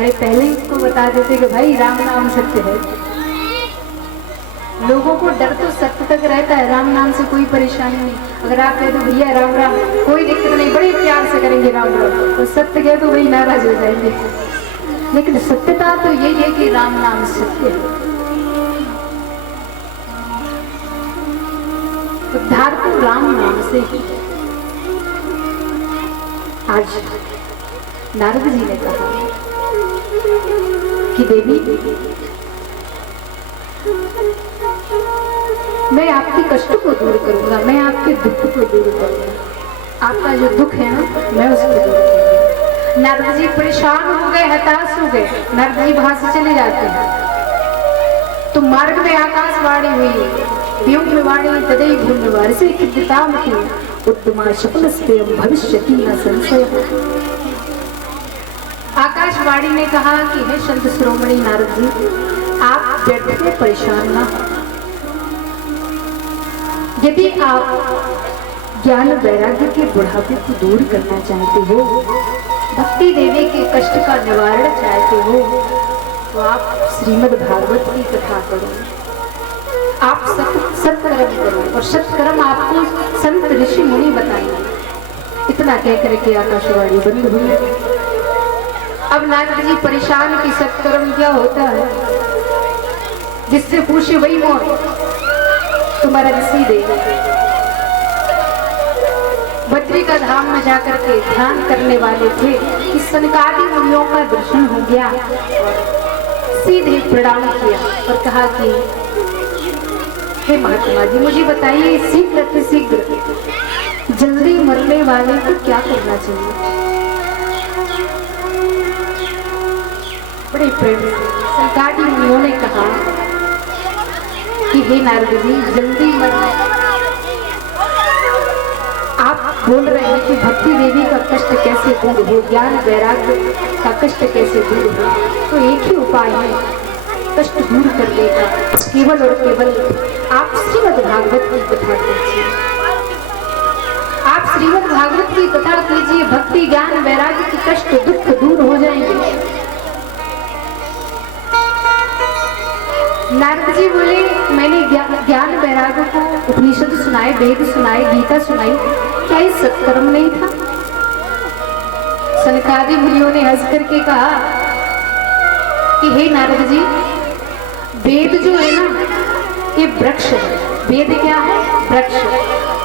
अरे पहले ही उसको बता देते कि भाई राम नाम सत्य है। लोगों को डर तो सत्य तक रहता है, राम नाम से कोई परेशानी नहीं। अगर आप कह दो भैया राम राम, कोई दिक्कत नहीं, बड़े प्यार से करेंगे राम राम, तो सत्य कह तो वही नाराज हो जाएंगे। लेकिन सत्यता तो यही है कि राम नाम सत्य है। उद्धार को राम नाम से ही। आज नारद जी ने कहा कि देवी मैं आपके कष्ट को दूर करूंगा, मैं आपके दुख को दूर करूंगा। आपका जो दुख है ना, मैं उसको दूर करूंगा। नारद जी परेशान हो गए, हताश हो गए। नारद जी वहां से चले जाते हैं तो मार्ग में आकाशवाणी हुई, व्योमवाणी तदै भूर्णवारिसे किद्यतामति उत्तमा शपलस्तेयं भविष्यति न संशय। आकाशवाणी ने कहा कि हे संत शिरोमणि नारद जी, आप व्यर्थ में परेशान ना हो। यदि आप ज्ञान वैराग्य के बुढ़ापे को दूर करना चाहते हो, भक्ति देवी के कष्ट का निवारण चाहते हो, तो आप श्रीमद् भागवत की कथा करो, आप सत्कर्म करो, और सत्कर्म आपको संत ऋषि मुनि बताएंगे। इतना कहकर के आकाशवाणी बंद हुई। अब नारद जी परेशान कि सत्कर्म क्या होता है, जिससे पूछे वही मोर तुम्हारा ऋषि दे। बद्री का धाम में जाकर के ध्यान करने वाले थे कि सनकादि मुनियों का दर्शन हो गया, सीधे प्रणाम किया और कहा कि हे महात्मा जी, मुझे बताइए शीघ्र से शीघ्र जल्दी मरने वाले को क्या करना चाहिए। बड़े प्रेम से सनकादि मुनियों ने कहा कि हे नारद जी, जल्दी मरना, आप बोल रहे हैं कि भक्ति देवी का कष्ट कैसे दूर हो, ज्ञान वैराग्य का कष्ट कैसे दूर हो, तो एक ही उपाय है कष्ट दूर करने का, केवल और केवल आप श्रीमद् भागवत की कथा कीजिए। आप श्रीमद् भागवत की कथा कीजिए, भक्ति ज्ञान वैराग्य के कष्ट दुख दूर हो जाएंगे। नारद जी बोले, मैंने ज्ञान वैराग्य को उपनिषद सुनाए, वेद सुनाए, गीता सुनाई, क्या ये सत्कर्म नहीं था? सनकादि मुनियों ने हंस करके कहा कि हे नारद जी, वेद जो है ना, ये वृक्ष है। वेद क्या है? वृक्ष।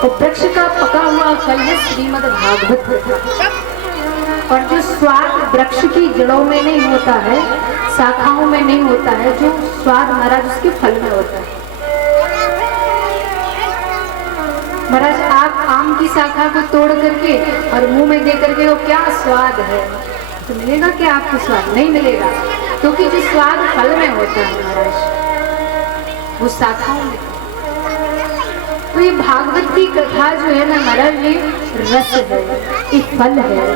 और वृक्ष का पका हुआ फल है श्रीमद् भागवत। और जो स्वाद वृक्ष की जड़ों में नहीं होता है, शाखाओं में नहीं होता है, जो स्वाद महाराज उसके फल में होता है। महाराज आप आम की शाखा को तोड़ करके और मुंह में दे करके वो क्या स्वाद है, तो मिलेगा क्या आपको स्वाद? नहीं मिलेगा, क्योंकि जो स्वाद फल में होता है महाराज, वो शाखाओं में। तो ये भागवत की कथा जो है ना महाराज, ये रस है, ये फल है।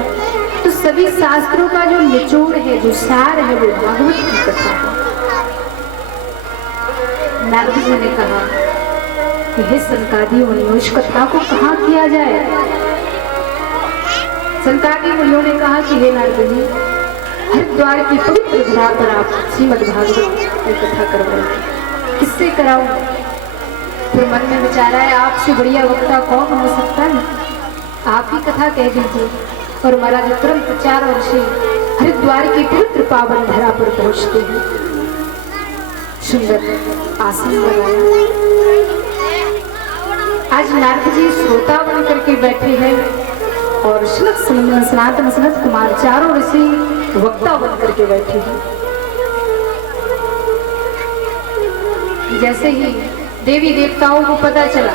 तो सभी शास्त्रों का जो निचोड़ है, जो सार है, वो भागवत की कथा है। नारद जी ने कहा कि हे सनकादि मुनियों, इस कथा को कहाँ किया जाए? सनकादि मुनियों ने कहा कि हे नारद जी, हरिद्वार की पवित्र धरा पर आप श्रीमद् भागवत की कथा करवाएं। किससे कराऊं? फिर मन में विचारा है, आपसे बढ़िया वक्ता कौन हो सकता है, आप ही कथा कह दीजिए। और महाराज तुरंत 4 वर्ष हरिद्वार की पवित्र पावन धरा पर पहुंचते हैं। सुंदर आसन लगाया। आज नारद जी श्रोता बन करके बैठे हैं और सनातन सनत कुमार चारों ऋषि वक्ता बन करके बैठे हैं। जैसे ही देवी देवताओं को पता चला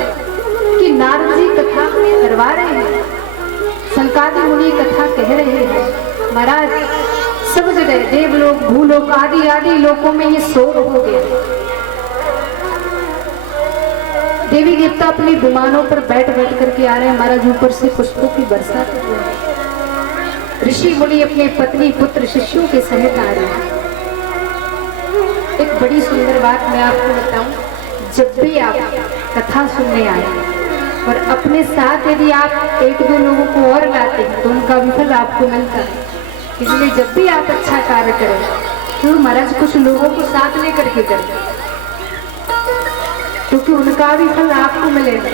कि नारद जी कथा करवा रहे हैं, सनकादि मुनि कथा कह रहे हैं, महाराज सब जगह देवलोक भूलोक आदि आदि लोकों में ये शोर हो गया। देवी देवता अपनी विमानों पर बैठ बैठ करके आ रहे हैं, महाराज ऊपर से पुष्पों की बरसात हो रही है। ऋषि मुनि अपने पत्नी पुत्र शिष्यों के सहित आ रहे हैं। एक बड़ी सुंदर बात मैं आपको बताऊं, जब भी आप कथा सुनने आए और अपने साथ यदि आप 1-2 लोगों को और लाते हैं तो उनका भी फल आपको मिलता है। इसलिए जब भी आप अच्छा कार्य करें तो महाराज कुछ लोगों को साथ लेकर के करें, क्योंकि उनका भी फल आपको मिलेगा।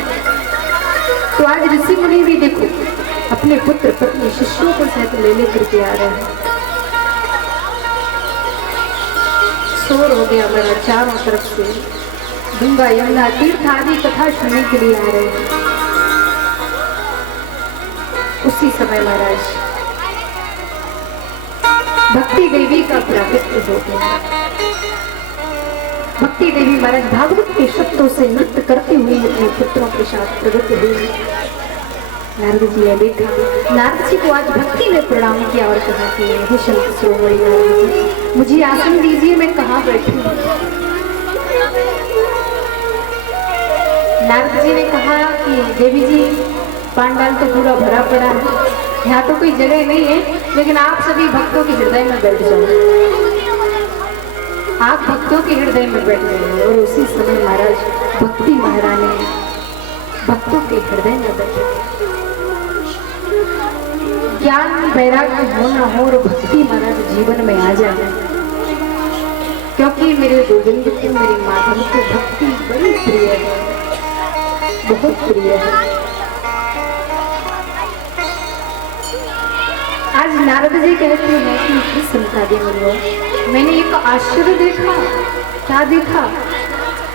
तो आज ऋषि मुनि भी देखो अपने पुत्र पत्नी शिष्यों को साथ ले लेकर के आ रहे हैं। शोर हो गया मेरा चारों तरफ से, गंगा यमुना तीर्थ आदि कथा सुनने के लिए आ रहे हैं। उसी समय महाराज भक्ति देवी का प्राकट्य हो गया। भक्ति देवी महाराज भागवत के शब्दों से नृत्य करते हुए अपने पुत्रों के साथ प्रकट हुए। नारद जी ने देखा, नारद जी को आज भक्ति में प्रणाम किया और कहा कि हे संत शिरोमणि नारद जी, मुझे आसन दीजिए, मैं कहाँ बैठूं। नारद जी ने कहा कि देवी जी पांडाल तो पूरा भरा पड़ा है, यहाँ तो कोई जगह नहीं है, लेकिन आप सभी भक्तों के हृदय में बैठ जाओ, आप भक्तों के हृदय में बैठ जाइए। और उसी समय महाराज भक्ति महारानी भक्तों के हृदय में बैठे। ज्ञान वैराग्य हो ना हो और भक्ति महाराज जीवन में आ जाए, क्योंकि मेरे गोविंद को, मेरे माधव को भक्ति बड़ी प्रिय है, बहुत प्रिय है। आज नारद जी कहते हैं कि संतादि मुनियों, मैंने एक आश्चर्य देखा। क्या देखा?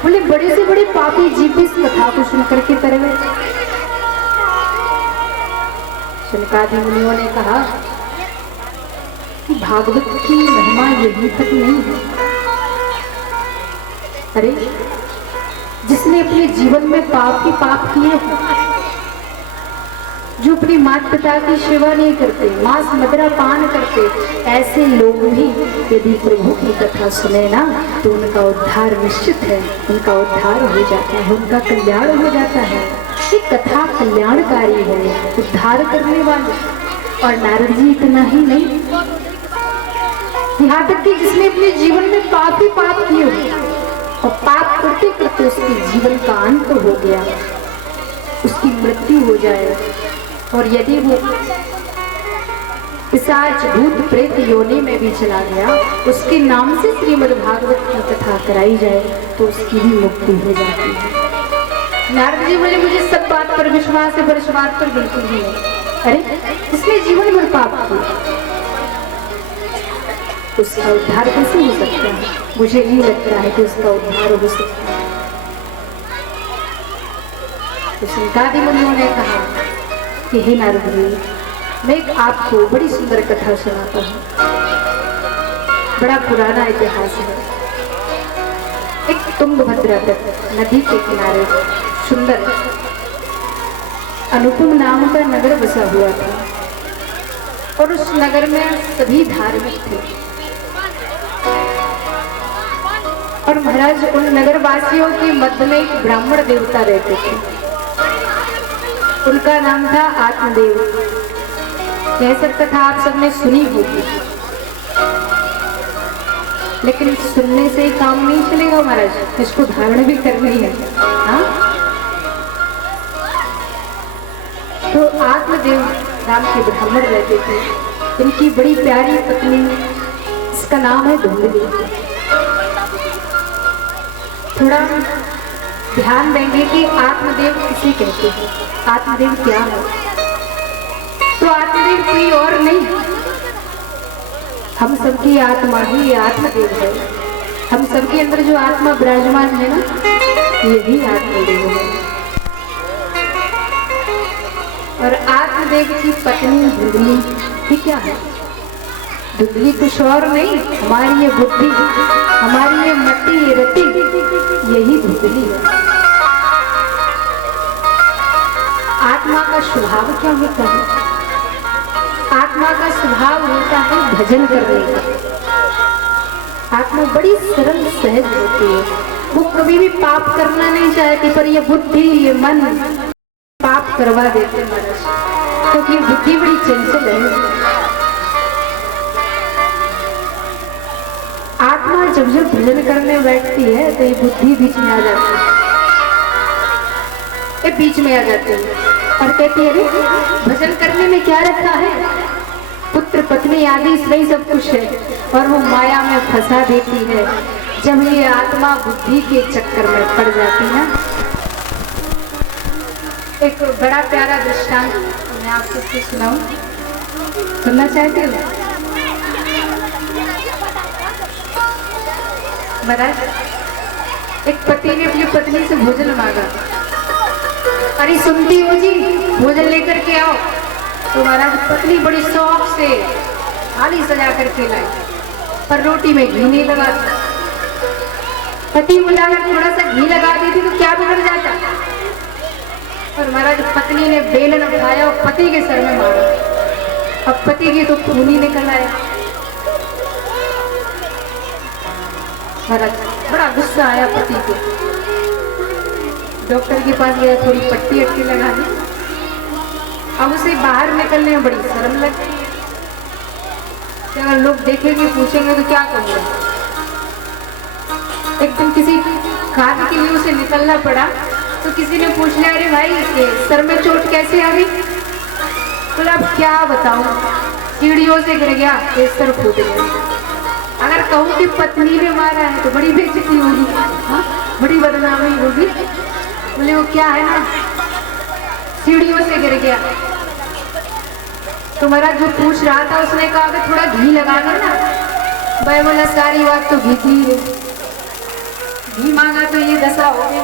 बोले बड़े से बड़े पापी जीव इस कथा को सुनकर के तर गए। शनकादि मुनियों ने कहा कि भागवत की महिमा यही तक नहीं है। अरे जिसने अपने जीवन में पाप ही पाप किए हैं, जो अपनी माता पिता की सेवा नहीं करते, मांस मदिरा पान करते, ऐसे लोग भी यदि प्रभु की कथा सुने ना तो उनका उद्धार निश्चित है, उनका उद्धार हो जाता है, उनका कल्याण हो जाता है। ये कथा कल्याणकारी है, उद्धार करने वाली। और नारद जी इतना ही नहीं, यहाँ तक कि जिसने अपने जीवन में पाप ही पाप किए और पाप करते करते उसके जीवन का अंत हो गया, उसकी मृत्यु हो जाए, और यदि वो पिशाच भूत प्रेत योनि में भी चला गया, उसके नाम से श्रीमद् भागवत की कथा कराई जाए तो उसकी भी मुक्ति हो जाती है। नारद जी बोले मुझे सब बात पर विश्वास है, पर इस बात पर बिल्कुल नहीं है। अरे जिसने जीवन भर पाप किया उसका उद्धार कैसे हो सकता है? मुझे नहीं लगता है कि उसका उद्धार हो सकता है। तो शनकादि मुनियों ने कहा कि हे नारद जी, मैं आपको बड़ी सुंदर कथा सुनाता हूँ। बड़ा पुराना इतिहास है। एक तुंगभद्रा तट नदी के किनारे सुंदर अनुपम नाम का नगर बसा हुआ था, और उस नगर में सभी धार्मिक थे। और महाराज उन नगर वासियों के मध्य में एक ब्राह्मण देवता रहते थे। उनका नाम था आत्मदेव। यह सब कथा आप सबने सुनी होगी, लेकिन सुनने से ही काम नहीं चलेगा महाराज, इसको धारण भी करनी है। हाँ, तो आत्मदेव नाम के ब्राह्मण रहते थे। इनकी बड़ी प्यारी पत्नी, इसका नाम है धुंधली। थोड़ा ध्यान देंगे कि आत्मदेव किसे कहते हैं, आत्मदेव क्या है। तो आत्मदेव कोई और नहीं, हम सबकी आत्मा ही आत्मदेव है। हम सबके अंदर जो आत्मा विराजमान है ना, यही आत्मदेव है। और आत्मदेव की पत्नी धुंधली ही क्या है? धुंधली कुछ और नहीं, हमारी ये बुद्धि, हमारी ये मति, ये रति, यही धुंधली है। आत्मा का स्वभाव क्या होता है? आत्मा का स्वभाव होता है भजन करने का। आत्मा बड़ी सरल सहज होती है, वो कभी भी पाप करना नहीं चाहती, पर ये बुद्धि, ये मन पाप करवा देते महाराज, क्योंकि बुद्धि बड़ी चंचल है। आत्मा जब जब भजन करने बैठती है तो ये बुद्धि बीच में आ जाती है, ये बीच में आ जाती है और कहती है अरे भजन करने में क्या रखा है, पुत्र पत्नी आदि नहीं सब कुछ है, और वो माया में फंसा देती है। जब ये आत्मा बुद्धि के चक्कर में पड़ जाती ना। एक बड़ा प्यारा दृष्टांत मैं आपको सुनाऊं, सुनना चाहते हो? महाराज, एक पति ने अपनी पत्नी से भोजन मांगा। अरे सुनती हो जी, भोजन लेकर के आओ। तो महाराज पत्नी बड़ी शौक से थाली सजा करके लाई, पर रोटी में घी नहीं लगा। पति बोला अगर थोड़ा सा घी लगा देती तो क्या बिगड़ जाता। और महाराज पत्नी ने बेलन उठाया और पति के सर में मारा। अब पति की तो खून ही निकल आया। महाराज बड़ा गुस्सा आया पति को। डॉक्टर के पास गया, थोड़ी पट्टी अट्टी लगा दी। अब उसे बाहर निकलने में बड़ी शर्म लग गई। अगर लोग देखेंगे पूछेंगे तो क्या करूँगा। एक दिन किसी कार्य के लिए उसे निकलना पड़ा, तो किसी ने पूछ लिया अरे भाई ये सर में चोट कैसे आ गई। बोला अब क्या बताऊं, सीढ़ियों से गिर गया, एक सर फूट गया। अगर कहूँ कि पत्नी ने मारा है तो बड़ी बेइज्जती होगी, हाँ बड़ी बदनामी होगी। बोले वो क्या है ना, सीढ़ियों से गिर गया। तो महाराज जो पूछ रहा था उसने कहा कि थोड़ा घी लगा लो ना। भाई बोला सारी बात तो घी की है, घी मांगा तो ये दशा हो गई,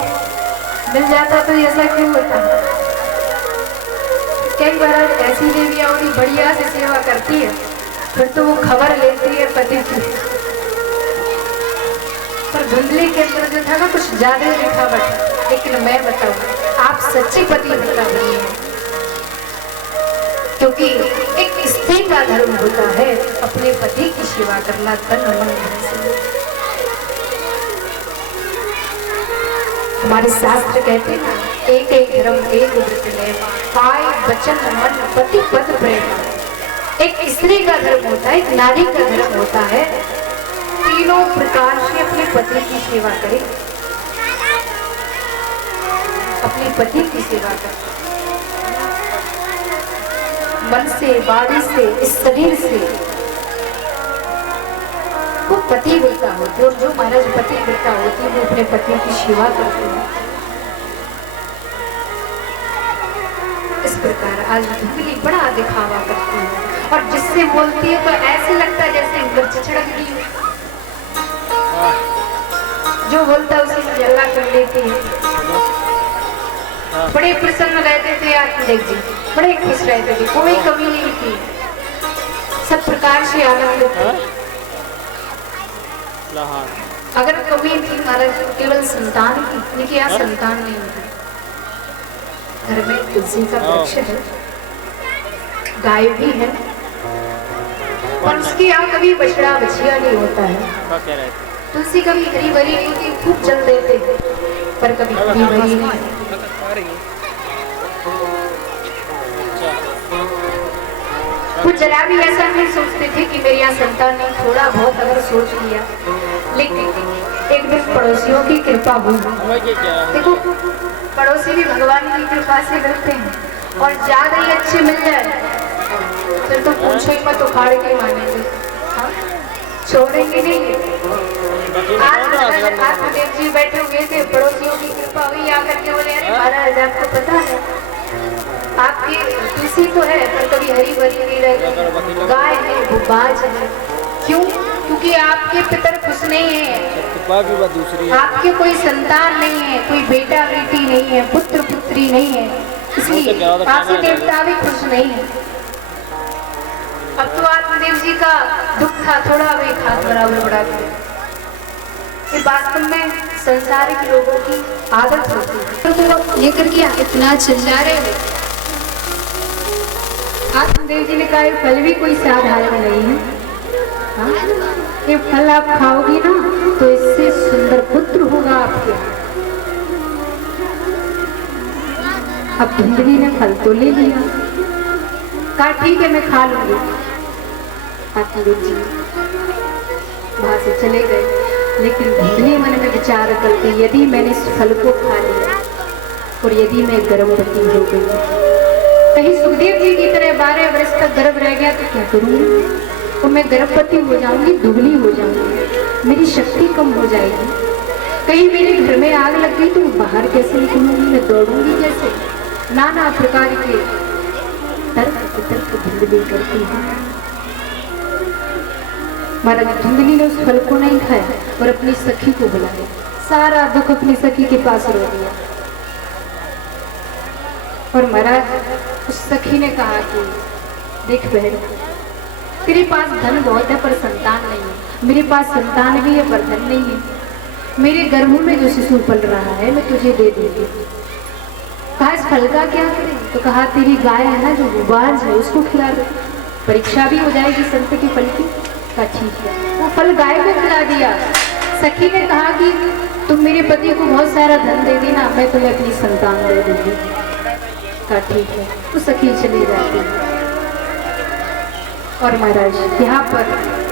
मिल जाता तो ऐसा क्यों होता। कई बार ऐसी देवियां होती बढ़िया से सेवा करती है, फिर तो वो खबर लेती है पति की। पर धुंधले के अंदर जो था ना कुछ ज्यादा दिखावट। लेकिन मैं बताऊं आप सच्चे पति बता रही हैं, क्योंकि एक स्त्री का धर्म होता है अपने पति की सेवा करना तन मन धन से। हमारे शास्त्र कहते हैं ना एक एक धर्म एक व्रत में काय वचन मन पति पद प्रेम। एक स्त्री का धर्म होता है, एक नारी का धर्म होता है, तीनों प्रकार से अपने पति की सेवा करे, अपने पति की सेवा करे, मन से, वाणी से, इस शरीर से। वो पति व्रता होती है, और जो महाराज पति व्रता होती है वो अपने पति की सेवा करते हैं। इस प्रकार आज धुंधली बड़ा दिखावा करती है, और जिससे बोलती है तो ऐसे लगता है जैसे गज छिड़क दी हो। जो बोलता है उसे जल्ला कर लेती है। बड़े प्रसन्न रहते थे आत्मदेव जी, बड़े खुश रहते थे, कोई कमी नहीं थी, सब प्रकार से आनंद थे। अगर कमी थी महाराज केवल संतान की, लेकिन यहाँ संतान नहीं होती। घर में तुलसी का वृक्ष है, गाय भी है, और उसके यहाँ कभी बछड़ा बछिया नहीं होता है। तुलसी कभी हरी भरी नहीं होती, खूब जल देते, पर कभी हरी भरी नहीं। कुछ जरा भी ऐसा नहीं सोचते थे कि मेरे यहाँ संतान नहीं, थोड़ा बहुत अगर सोच लिया। लेकिन एक दिन पड़ोसियों की कृपा हुई। देखो पड़ोसी भी भगवान की कृपा से करते हैं, और ज्यादा ही अच्छे मिल जाए फिर तो पूछो ही मत, उखाड़ के मानेंगे, छोड़ेंगे नहीं। आज आत्मदेव जी बैठे हुए थे, पड़ोसियों की कृपा हुई, आकर के बोले अरे महाराज आपको पता है आपकी तुलसी तो है पर कभी हरी भरी नहीं रहती, गाय है वो बाज है। क्यों? क्योंकि आपके पितर खुश नहीं है, आपके कोई संतान नहीं है, कोई बेटा बेटी नहीं है, पुत्र पुत्री नहीं है, इसलिए आपके देवता भी खुश नहीं है। अब तो आत्मदेव जी का दुख था, थोड़ा भी हाथ बराबर बढ़ा दिया। ये वास्तव में संसारिक लोगों की आदत होती है। तो लेकर के इतना चिल्ला रहे हो। आत्मदेव जी ने कहा ये फल भी कोई साधारण नहीं है, ये फल आप खाओगी ना तो इससे सुंदर पुत्र होगा आपके। अब धुंधली ने फल तो ले लिया, कहा ठीक है मैं खा लूंगी। आत्मदेव जी वहां से चले गए, लेकिन धुंधली मन में विचार करती यदि मैंने इस फल को खा लिया और यदि मैं गर्भवती हो गई कहीं सुखदेव जी की तरह 12 वर्ष तक गर्भ रह गया तो क्या करूंगी? तो मैं गर्भवती हो जाऊंगी, दुबली हो जाऊंगी, मेरी शक्ति कम हो जाएगी। कहीं मेरे घर में आग लग गई तो मैं बाहर कैसे निकलूंगी, मैं दौड़ूंगी कैसे? नाना प्रकार के तर्क वितर्क धुंधली करती है। महाराज धुंधली ने उस फल को नहीं खाया और अपनी सखी को बुलाया, सारा दुख अपनी सखी के पास रो दिया। और महाराज उस सखी ने कहा कि देख बहन, तेरे पास धन बहुत है पर संतान नहीं है, मेरे पास संतान भी है पर धन नहीं है। मेरे गर्भ में जो शिशु पल रहा है मैं तुझे दे दूंगी। कहा इस फल का क्या करें? तो कहा तेरी गाय है ना जो गुबाज है उसको खिला दे, परीक्षा भी हो जाएगी संत के फल की। कहा ठीक है, वो फल गाय को खिला दिया। सखी ने कहा कि तुम मेरे पति को बहुत सारा धन दे देना, मैं तुम्हें अपनी संतान दे दूंगी। कहा ठीक है, वो सखी चली जाती है। और महाराज यहाँ पर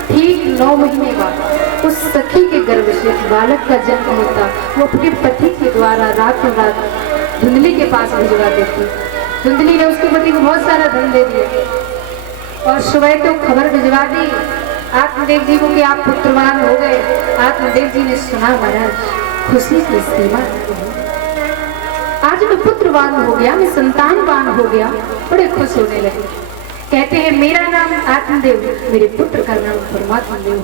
ठीक 9 महीने बाद उस सखी के गर्भ से बालक का जन्म होता। वो अपने पति के द्वारा रातों रात धुंधली के पास भिजवा देती। धुंधली ने उसके पति को बहुत सारा धन दे दिया और सुबह तो खबर भिजवा दी आत्मदेव जी को कि आप पुत्रवान हो गए। आत्मदेव जी ने सुना महाराज खुशी की सीमा नहीं। आज मैं पुत्रवान हो गया, मैं संतानवान हो गया, बड़े खुश होने लगे। कहते हैं मेरा नाम आत्मदेव, मेरे पुत्र का नाम परमात्मा देव।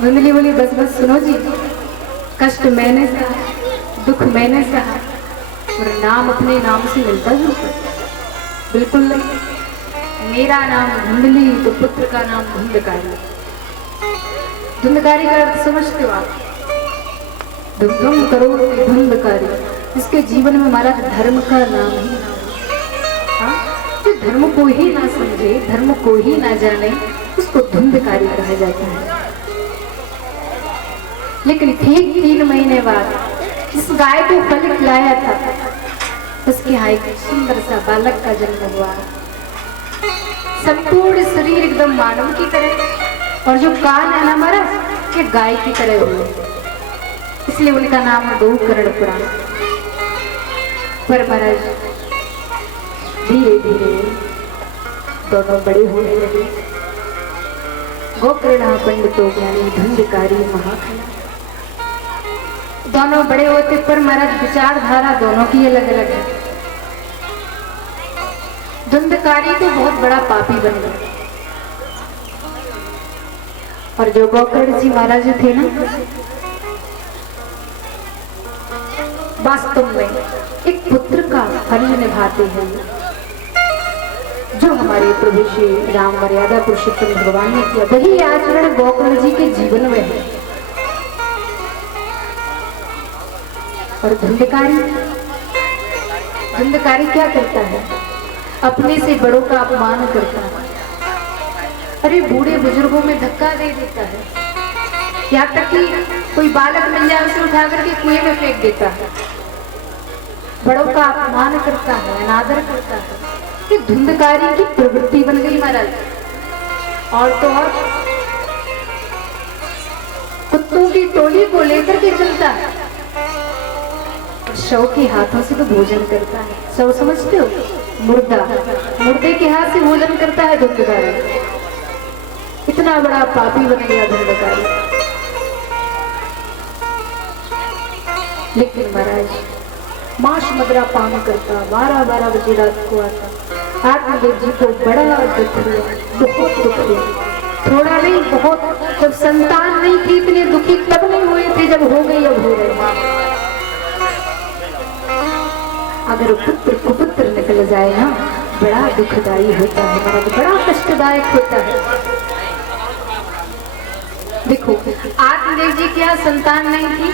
धुंधली बोली बस बस सुनो जी, कष्ट मैंने सहा, दुख मैंने सहा, और नाम अपने नाम से मिलता जुलता बिल्कुल नहीं। मेरा नाम धुंधली तो पुत्र का नाम धुंधकारी। धुंधकारी का अर्थ समझते हो आप? धुम करो धुंधकारी, इसके जीवन में हमारा धर्म का नाम ही नाम। जो धर्म को ही ना समझे, धर्म को ही ना जाने, उसको धुंधकारी कहा जाता है। लेकिन ठीक 3 महीने बाद इस गाय को फल खिलाया था, उसके यहाँ एक सुंदर सा बालक का जन्म हुआ। संपूर्ण शरीर एकदम मानव की तरह और जो कान है ना हमारा ये गाय की तरह हुए, इसलिए उनका नाम गोकर्ण पड़ा। पर महाराज धीरे धीरे दोनों बड़े होने लगे। गोकर्ण पंडितों ज्ञानी धुंधकारी महाखला दोनों बड़े होते, पर महाराज विचारधारा दोनों की अलग अलग है। धुंधकारी तो बहुत बड़ा पापी बन गया और जो गोकर्ण जी महाराज थे ना, वास्तव में एक पुत्र का फर्ज निभाते हैं जो हमारे प्रभु श्री राम मर्यादा पुरुषोत्तम भगवान ने किया। वही आचरण गोकर्ण जी के जीवन में है। और धुंधकारी क्या करता है? अपने से बड़ों का अपमान करता है। अरे बूढ़े बुजुर्गों में धक्का दे देता है, यहाँ तक कि कोई बालक मिल जाए उसे उठा करके कुएं में फेंक देता है। बड़ों का अपमान करता है, अनादर करता है। ये धुंधकारी की प्रवृत्ति बन गई महाराज। और तो और कुत्तों की टोली को लेकर के चलता है और शव के हाथों से तो भोजन करता है। शव समझते हो? मुर्दे के हाथ से भोजन करता है धुंधकारी। इतना बड़ा पापी बन गया धुंधकारी। लेकिन महाराज मांस मदरा पान करता, 12-12 बजे रात को आता। आत्मदेव जी को बड़ा दुख हुआ, बहुत दुख हुआ, थोड़ा नहीं बहुत। जब संतान नहीं थी इतने दुखी तब नहीं हुए थे, जब हो गई अब हो रहे। अगर पुत्र कुपुत्र निकल जाए ना, बड़ा दुखदायी होता है महाराज, बड़ा कष्टदायक होता है। देखो आत्मदेव जी क्या संतान नहीं थी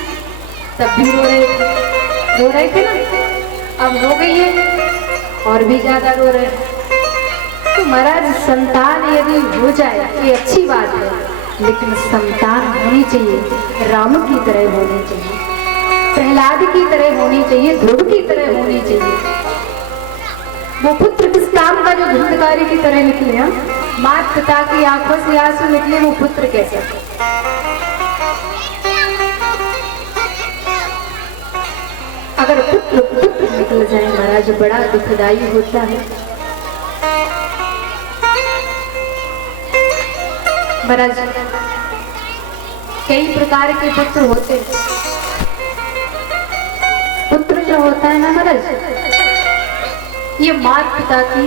तब भी रो रहे थे ना, अब हो गई है और भी ज्यादा रो रहे हैं। तो महाराज संतान यदि हो जाए ये अच्छी बात है, लेकिन संतान होनी चाहिए राम की तरह होनी चाहिए, प्रहलाद की तरह होनी चाहिए, ध्रुव की तरह होनी चाहिए। वो पुत्र किस काम का जो धुंधकारी की तरह निकले। माता पिता की आंखों से आंसू निकले, वो पुत्र कैसा? अगर पुत्र पुत्र निकल जाए महाराज बड़ा दुखदाई होता है। महाराज कई प्रकार के पुत्र होते हैं। पुत्र जो होता है ना महाराज, ये माता पिता की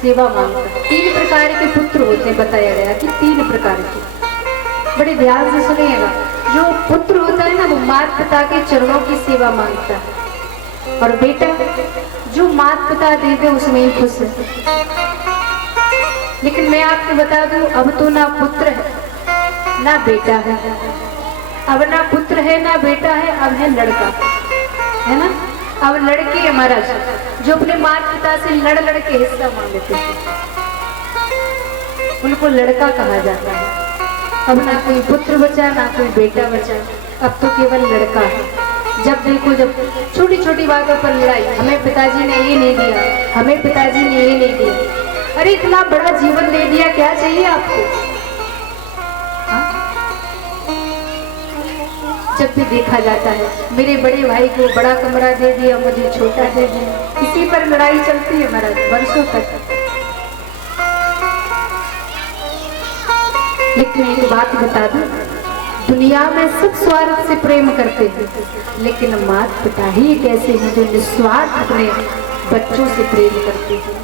सेवा मांगता है। 3 प्रकार के पुत्र होते हैं, बताया गया कि 3 प्रकार के। बड़े ध्यान से सुनिएगा। जो पुत्र होता है ना वो माता पिता के चरणों की सेवा मांगता है, और बेटा जो माता पिता दे दे उसमें ही खुश है। लेकिन मैं आपको बता दूं, अब तो ना पुत्र है ना बेटा है, अब ना पुत्र है ना बेटा है, अब है लड़का, है ना। अब लड़के है महाराज जो अपने माता पिता से लड़ लड़ के हिस्सा मांगते हैं, उनको लड़का कहा जाता है। अब ना कोई पुत्र बचा ना कोई बेटा बचा, अब तो केवल लड़का है। जब देखो जब छोटी छोटी बातों पर लड़ाई, हमें पिताजी ने ये नहीं दिया, हमें पिताजी ने ये नहीं दिया। अरे इतना बड़ा जीवन दे दिया, क्या चाहिए आपको? हाँ? जब भी देखा जाता है मेरे बड़े भाई को बड़ा कमरा दे दिया, मुझे छोटा दे दिया, इसी पर लड़ाई चलती है महाराज वर्षों तक। लेकिन एक बात बता दूं, दुनिया में सब स्वार्थ से प्रेम करते हैं, लेकिन माता पिता ही एक ऐसे हैं जो निस्वार्थ अपने बच्चों से प्रेम करते हैं।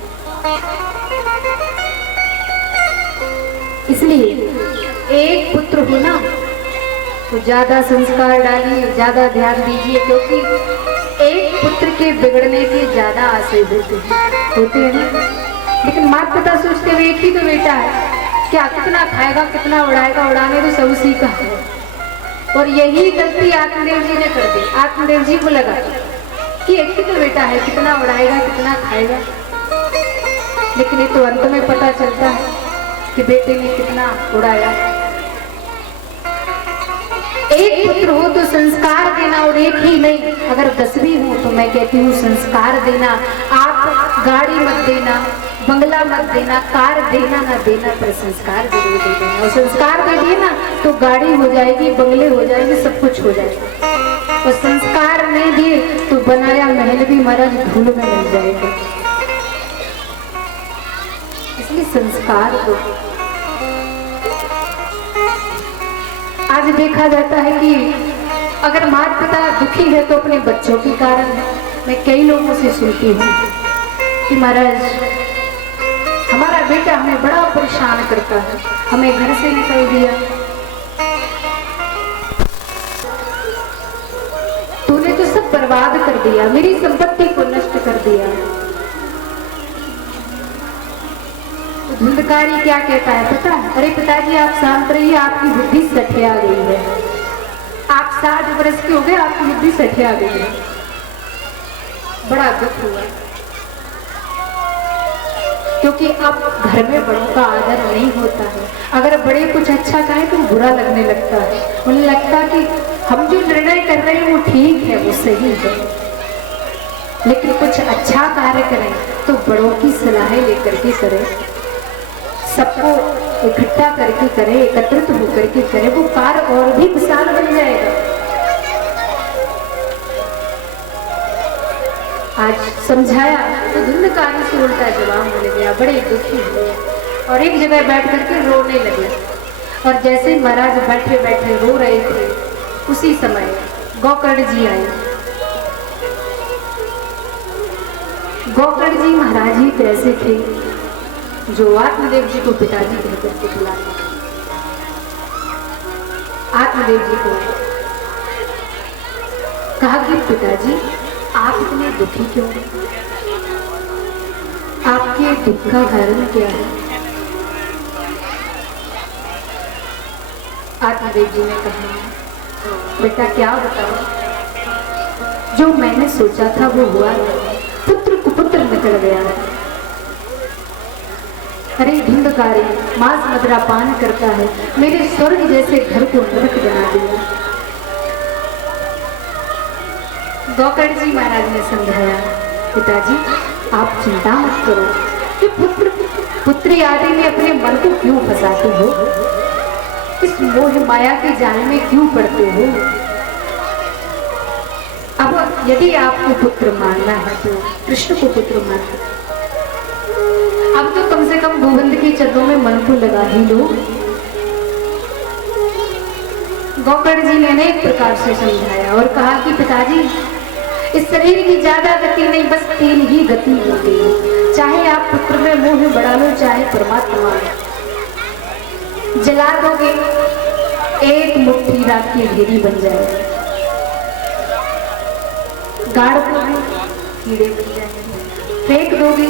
इसलिए एक पुत्र हो ना तो ज्यादा संस्कार डालिए, ज्यादा ध्यान दीजिए, क्योंकि एक पुत्र के बिगड़ने के ज्यादा आशय होते हैं ना। लेकिन माता पिता सोचते हुए एक ही तो बेटा है, क्या कितना खाएगा कितना उड़ाएगा, उड़ाने तो सब उसी का है। और यही गलती आत्मदेव जी ने कर दी। आत्मदेव जी को लगा कि एक ही तो बेटा है, कितना उड़ाएगा कितना खाएगा, लेकिन ये तो अंत में पता चलता है कि बेटे ने कितना उड़ाया। एक पुत्र हो तो संस्कार देना, और एक ही नहीं अगर 10 भी हो तो मैं कहती हूँ संस्कार देना। आप गाड़ी मत देना, बंगला मत देना, कार देना ना देना, पर संस्कार जरूर दे देना। और संस्कार दे दिए ना तो गाड़ी हो जाएगी, बंगले हो जाएंगे, सब कुछ हो जाएगा। और संस्कार नहीं दिए तो बनाया महल भी महाराज धूल में मिल जाएगा। इसलिए संस्कार दो। आज देखा जाता है कि अगर माता पिता दुखी है तो अपने बच्चों के कारण है। मैं कई लोगों से सुनती हूँ कि महाराज हमारा बेटा हमें बड़ा परेशान करता है, हमें घर से निकल दिया, तूने तो सब बर्बाद कर दिया, मेरी संपत्ति को नष्ट कर दिया। धुंधकारी क्या कहता है पता है? अरे पिताजी आप शांत रहिए, आपकी बुद्धि सठिया गई है, आप 60 वर्ष के हो गए, आपकी बुद्धि सठिया गई है। बड़ा दुख हुआ, क्योंकि अब घर में बड़ों का आदर नहीं होता है। अगर बड़े कुछ अच्छा कहें तो बुरा लगने लगता है, उन्हें लगता कि हम जो निर्णय कर रहे हैं वो ठीक है, वो सही है। लेकिन कुछ अच्छा कार्य करें तो बड़ों की सलाहें लेकर के करें, सबको इकट्ठा करके करें, एकत्रित होकर के करें, वो कार्य और भी विशाल बन जाएगा। आज समझाया तो धुंधकारी से उल्टा जवाब मिल गया, बड़े दुखी हुए और एक जगह बैठ करके रोने लगे। और जैसे महाराज बैठे बैठे रो रहे थे, उसी समय गोकर्ण जी आए। गोकर्ण जी महाराज ही कैसे थे जो आत्मदेव जी को पिताजी कहकर के बुलाते। आत्मदेव जी को कहा कि पिताजी आप इतने दुखी क्यों हैं? आपके दुख का कारण क्या है? आत्मदेव जी ने कहा बेटा क्या बताओ, जो मैंने सोचा था वो हुआ नहीं, पुत्र कुपुत्र निकल गया है। अरे धुंधकारी मांस मदिरा पान करता है, मेरे स्वर्ग जैसे घर को नरक बना दिया। गोकर्ण जी महाराज ने समझाया पिताजी आप चिंता मत करो, कि पुत्र पुत्री आदि में अपने मन को क्यों फंसाते हो, इस मोह माया के जाल में क्यों पड़ते हो। अब यदि आपको पुत्र मानना है तो कृष्ण को पुत्र मानना। अब तो कम से कम गोविंद के चरणों में मन को लगा ही लो। गोकर्ण जी ने अनेक प्रकार से समझाया और कहा कि पिताजी, इस शरीर की ज्यादा गति नहीं, बस 3 ही गति होती है। चाहे आप पुत्र में मोह बढ़ा लो, चाहे परमात्मा जला दोगे, एक मुट्ठी रात की घेरी बन जाएगी। गाड़ दोगे, कीड़े बन जाएंगे, फेंक दोगे,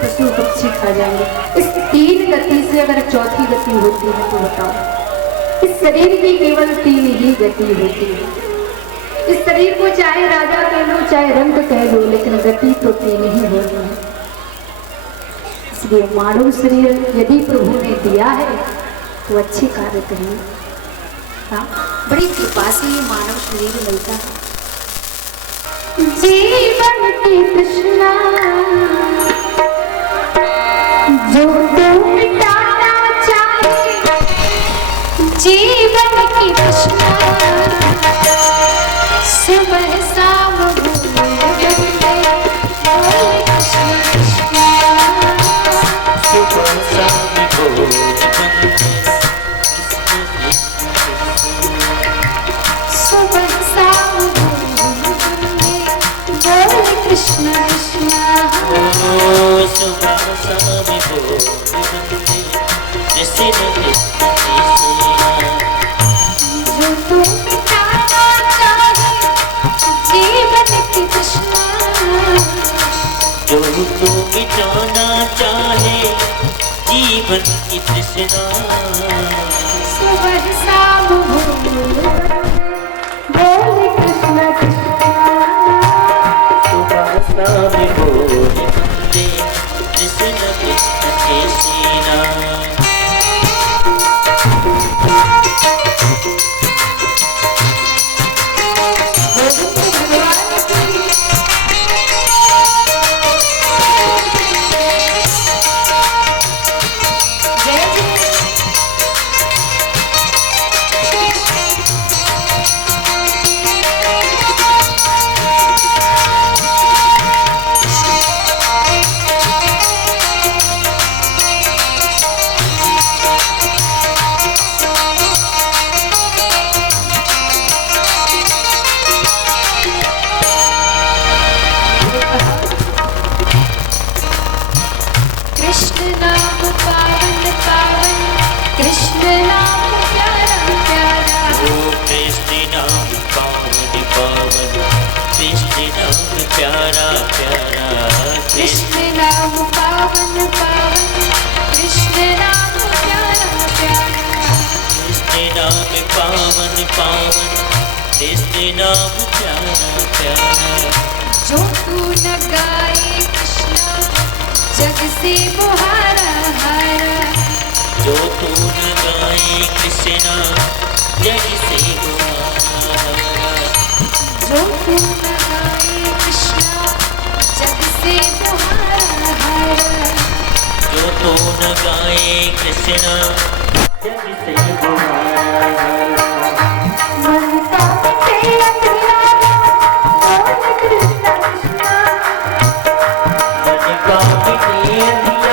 पशु पक्षी खा जाएंगे। इस 3 गति से अगर चौथी गति होती है तो बताओ। इस शरीर की केवल 3 ही गति होती है। इस शरीर को चाहे राजा कह लो, चाहे रंग कह लो, लेकिन गति तो 3 ही होती है। इसलिए मानव शरीर यदि प्रभु ने दिया है तो अच्छे कार्य करें। हाँ, बड़ी कृपा से ये मानव शरीर मिलता है। जीवन की तृष्णा जो तू मिटाना चाहे, जीवन की तृष्णा सुबह शाम भूले कृष्ण कृष्ण, सुबह शाम सुबह शाम बोले कृष्ण कृष्ण, सुबह शाम जो तू मिटाना चाहे, जीवन की तृष्णा जो तू मिटाना चाहे, जीवन की तृष्णा सुबह शाम बोले कृष्ण कृष्ण, सुबह शाम बोले कृष्ण कृष्ण कृष्ण। प्यारा प्यारा कृष्ण नाम पावन पावन, कृष्ण नाम प्यारा प्यारा, कृष्ण नाम पावन पावन, कृष्ण नाम प्यारा प्यारा। जो तू न गाए कृष्णा जग से वो हारा हारा, जो तू न गाए कृष्णा जग से वो हारा हारा, जो तू न गाए कृष्णा जग से वो हारा हारा, जो तू न गाए कृष्णा जग से वो हारा हारा। मन का मिटे अंधियारा बोल कृष्ण कृष्ण, मन का मिटे अंधियारा कृष्ण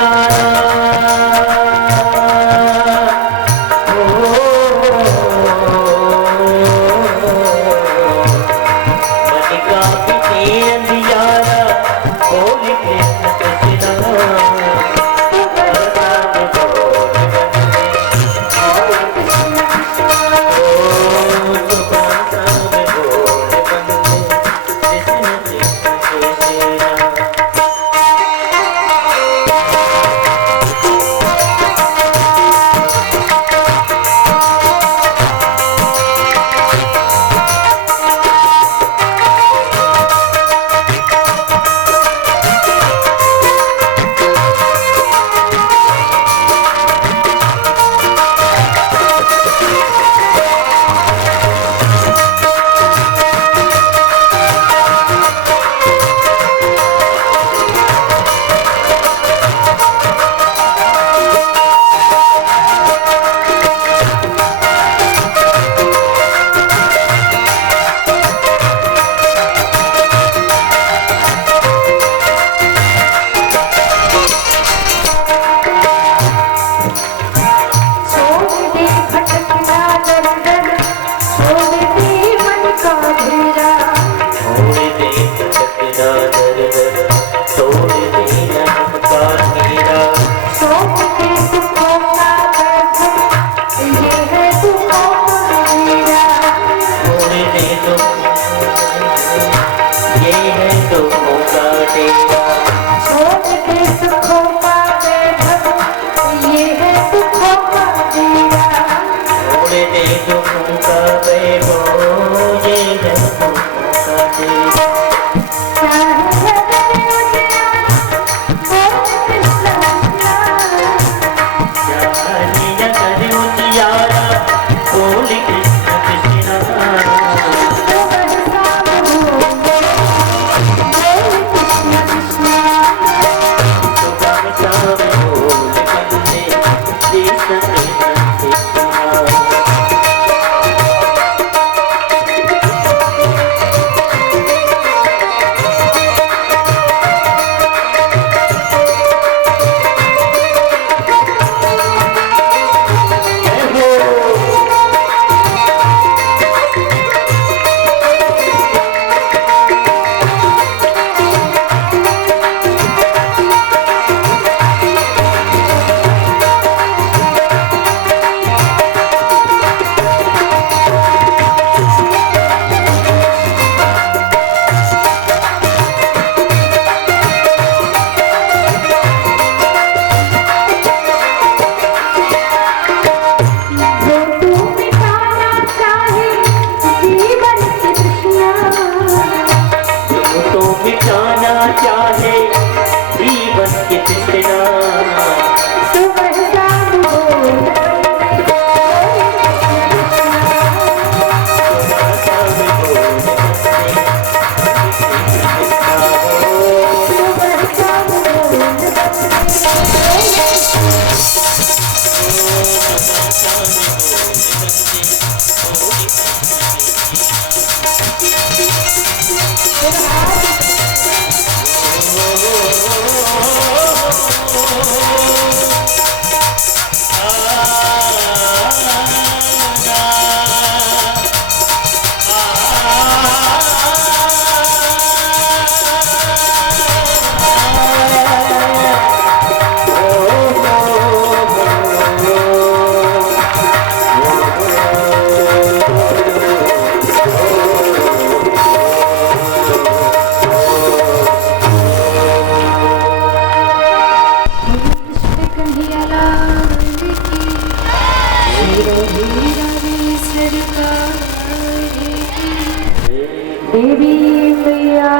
देवी मैया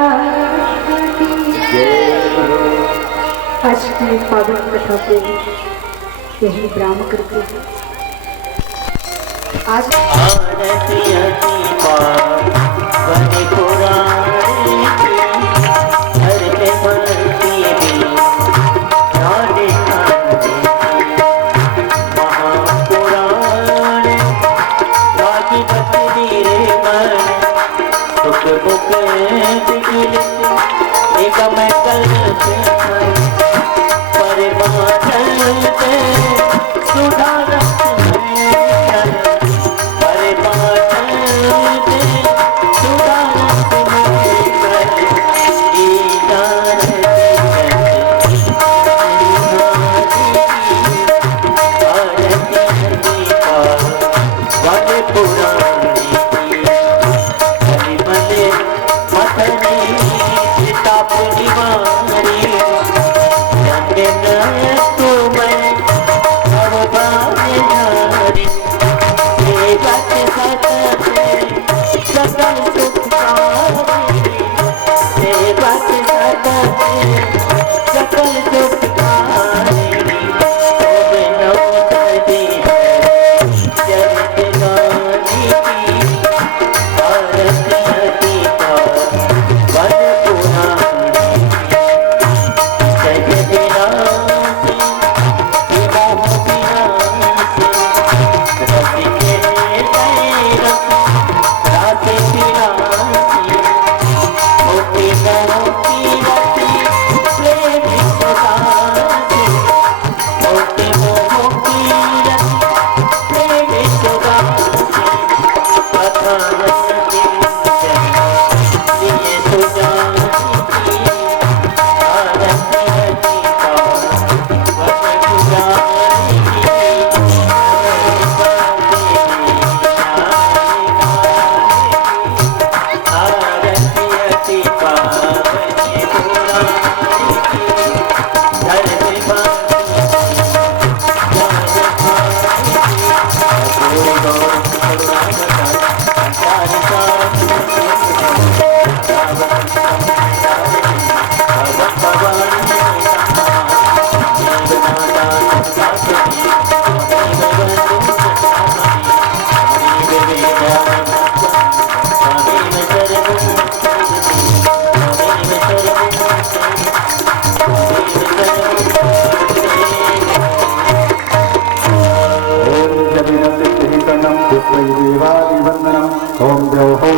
आज की पावन कथा को यही विराम करते हैं। आज पुष्पैर्देवादिवन्दनम् ओम देवो